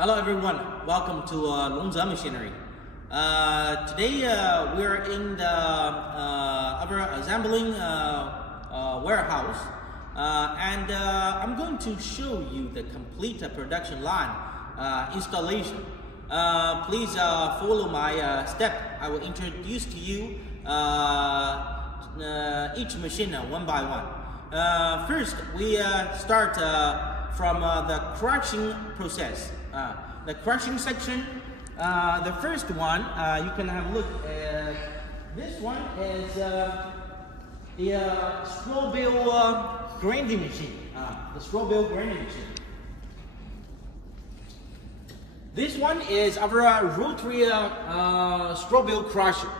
Hello everyone, welcome to Longze Machinery. Today we're in the our assembling warehouse, and I'm going to show you the complete production line installation. Please follow my step. I will introduce to you each machine one by one. First, we start from the crushing process. The crushing section, the first one, you can have a look at. This one is the straw bale grinding machine. The straw bale grinding machine. This one is our rotary straw bale crusher,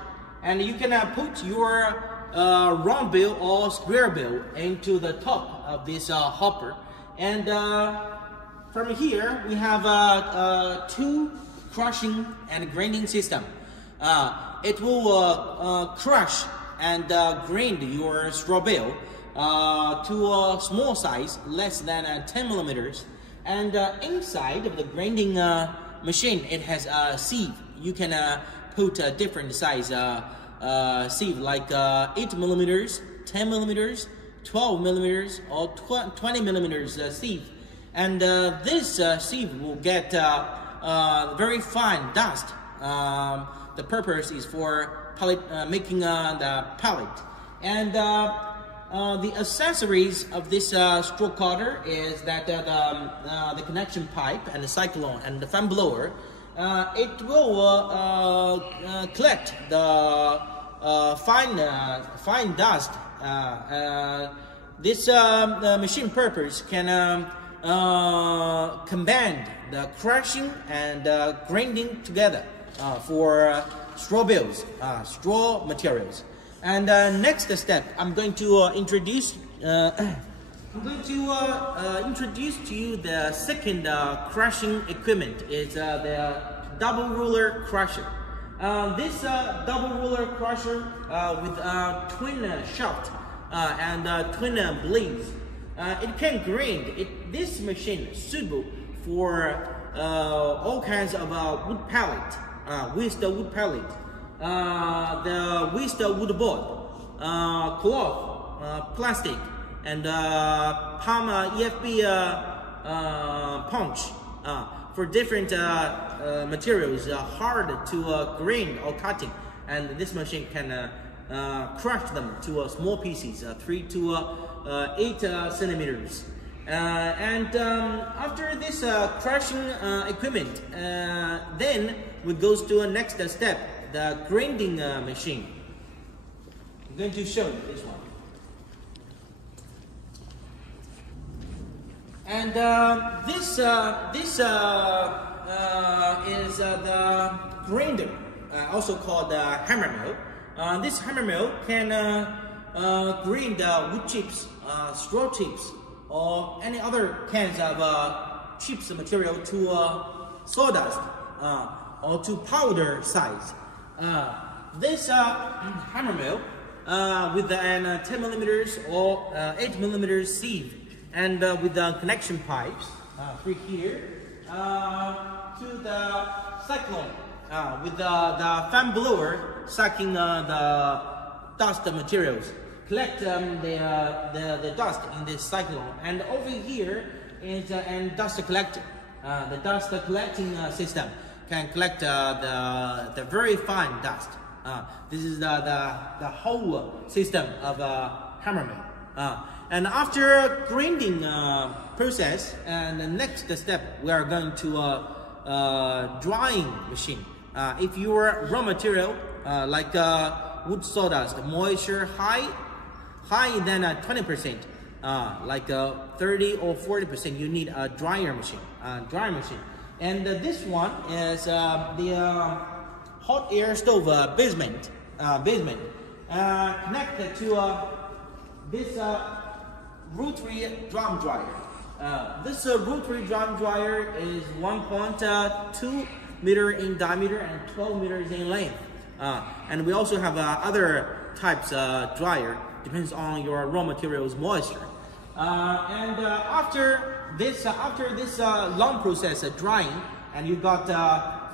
and you can put your round bale or square bale into the top of this hopper, and from here we have two crushing and grinding system. It will crush and grind your straw bale to a small size, less than 10 millimeters. And inside of the grinding machine, it has a sieve. You can put a different size sieve, like 8 millimeters, 10 millimeters, 12 millimeters, or 20 millimeters sieve. And this sieve will get very fine dust. The purpose is for pellet, making the pellet. And the accessories of this straw cutter is that the connection pipe and the cyclone and the fan blower. It will collect the fine dust. This machine purpose can combine the crushing and grinding together for straw bales, straw materials. And next step, I'm going to introduce to you the second crushing equipment. It's the double roller crusher. This double roller crusher with twin shaft and twin blades. It can grind. This machine is suitable for all kinds of wood pellet, with the wood pellet, with the wood board, cloth, plastic, and palm EFB punch for different materials, hard to grind or cutting. And this machine can crush them to small pieces, 3 to 8 centimeters. And after this crushing equipment, then we goes to a next step, the grinding machine. I'm going to show you this one. And this is the grinder, also called the hammer mill. This hammer mill can grind wood chips, straw chips, or any other kinds of chips material to sawdust or to powder size. This hammer mill with an 10 millimeters or 8 millimeters sieve, and with the connection pipes through here to the cyclone with the fan blower sucking the dust materials, collect the dust in this cyclone. And over here is and dust collector. The dust collecting system can collect the very fine dust. This is the whole system of hammer mill. And after grinding process, and the next step, we are going to drying machine. If your raw material like wood sawdust, moisture high than 20%, like 30 or 40%, you need a dryer machine. And this one is the hot air stove basement connected to this rotary drum dryer. This rotary drum dryer is 1.2 meter in diameter and 12 meters in length. And we also have other types dryer, depends on your raw materials moisture. And after this long process of drying, and you got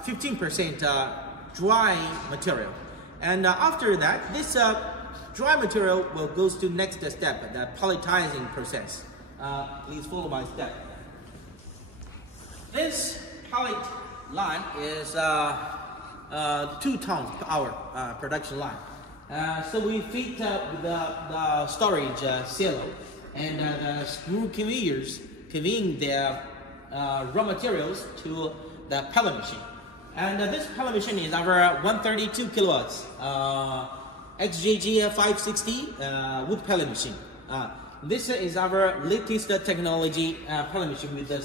15% dry material. And after that, this dry material will goes to next step, the pelletizing process. Please follow my step. This pellet line is 2 tons per hour production line. So we feed the storage silo and the screw conveyors conveying the raw materials to the pellet machine. And this pellet machine is our 132 kilowatts XJG 560 wood pellet machine. This is our latest technology pellet machine with the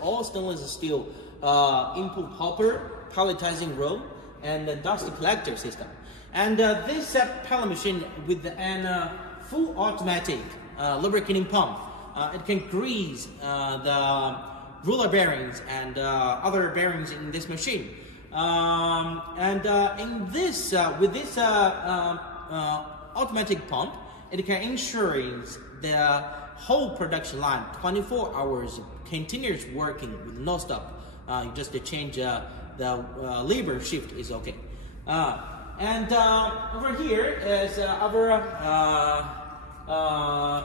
all stainless steel input hopper, pelletizing roll, and the dust collector system. And this pellet machine with an full automatic lubricating pump, it can grease the roller bearings and other bearings in this machine. In this, with this automatic pump, it can ensure the whole production line 24 hours continuous working with no stop. You just change the labor shift is okay. Over here is our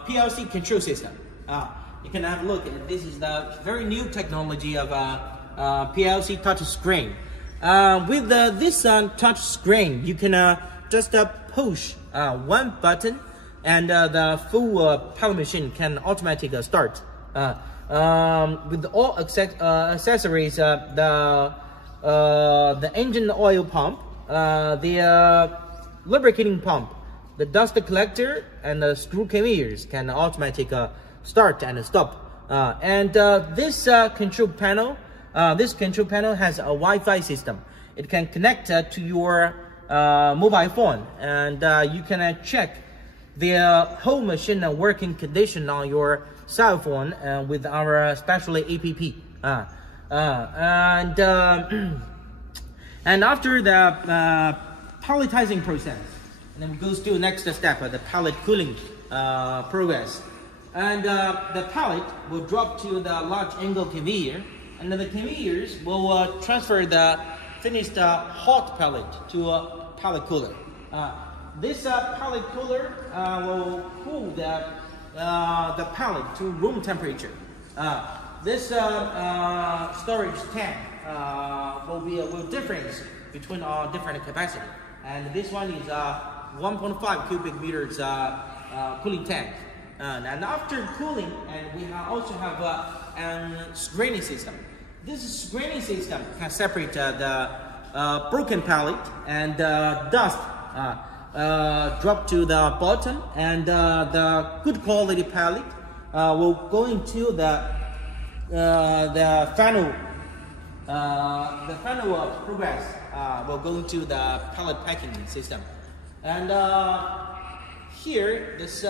PLC control system. You can have a look. This is the very new technology of PLC touch screen. With this touch screen, you can just push one button, and the full pellet machine can automatically start. With all accessories, the engine oil pump, the lubricating pump, the dust collector, and the screw conveyors can automatically start and stop. This control panel has a Wi-Fi system. It can connect to your mobile phone, and you can check the whole machine working condition on your cell phone with our special app. And after the pelletizing process, and then it goes to the next step, the pellet cooling progress. And the pellet will drop to the large angle conveyor, and then the conveyors will transfer the finished hot pellet to a pellet cooler. This pellet cooler will cool the pellet to room temperature. This storage tank will difference between different capacity, and this one is 1.5 cubic meters cooling tank. And after cooling, and we also have a screening system. This screening system can separate the broken pellet and dust drop to the bottom, and the good quality pellet will go into the final progress will go into the pellet packing system. And here, this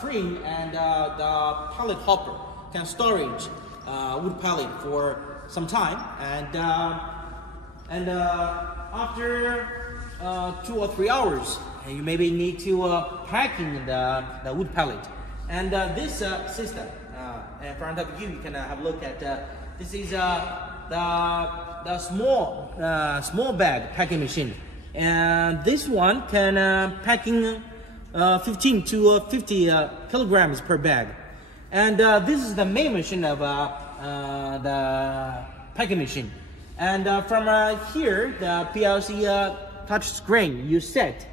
frame and the pellet hopper can storage wood pellet for some time, and after 2 or 3 hours, you maybe need to packing the wood pellet. And this system in front of you, you can have a look at. This is the small bag packing machine, and this one can packing 15 to 50 kilograms per bag. And this is the main machine of the packing machine. And from here, the PLC touch screen, you set,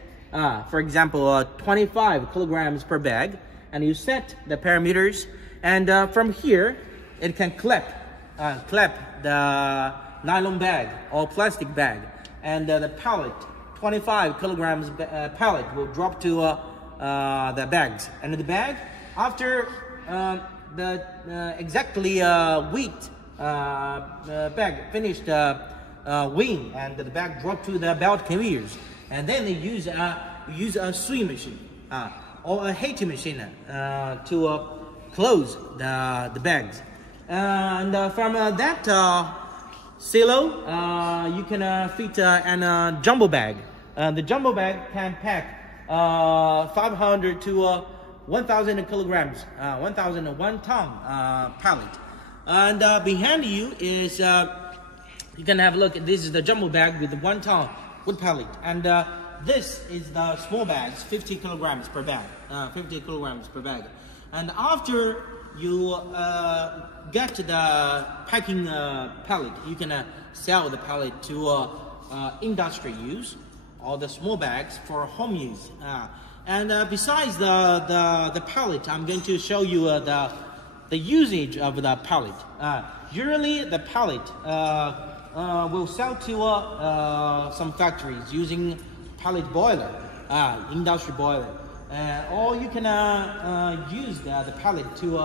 for example, 25 kilograms per bag, and you set the parameters. And from here, it can clamp the nylon bag or plastic bag, and the pallet, 25 kilograms pallet, will drop to the bags. And the bag, after the exactly weight bag finished weighing, and the bag drop to the belt conveyors, and then they use a sewing machine or a heating machine to close the bags. And from that silo, you can fit a jumbo bag. The jumbo bag can pack 500 to 1,000 kilograms, 1,001 ton pallet. And behind you is You can have a look. This is the jumbo bag with 1 ton wood pellet, and this is the small bags, 50 kilograms per bag. 50 kilograms per bag. And after you get the packing pellet, you can sell the pellet to industry use, or the small bags for home use. And besides the pellet, I'm going to show you the usage of the pellet. Usually the pellet will sell to some factories using pellet boiler, industry boiler, or you can use the pellet to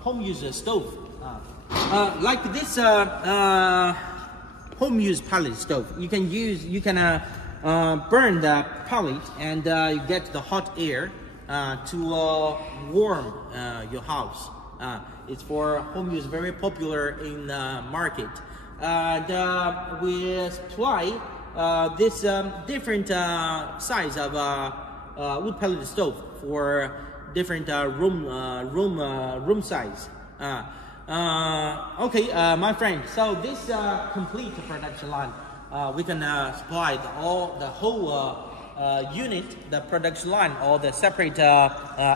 home use stove, like this home use pellet stove. You can burn the pellet and you get the hot air to warm your house. It's for home use, very popular in the market. We supply this different size of wood pellet stove for different room size. Okay, my friend. So this complete production line, we can supply the whole unit, the production line, or the separate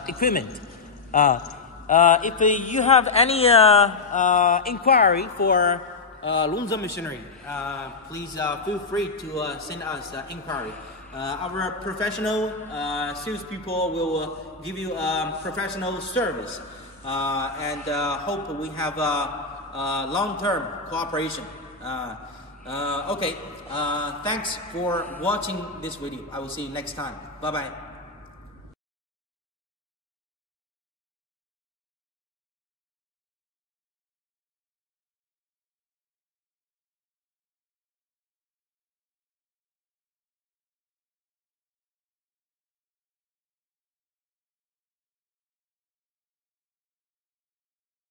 equipment. If you have any inquiry for Longzhou machinery, please feel free to send us inquiry. Our professional salespeople will give you professional service, and hope we have long-term cooperation. Okay, thanks for watching this video. I will see you next time. Bye-bye.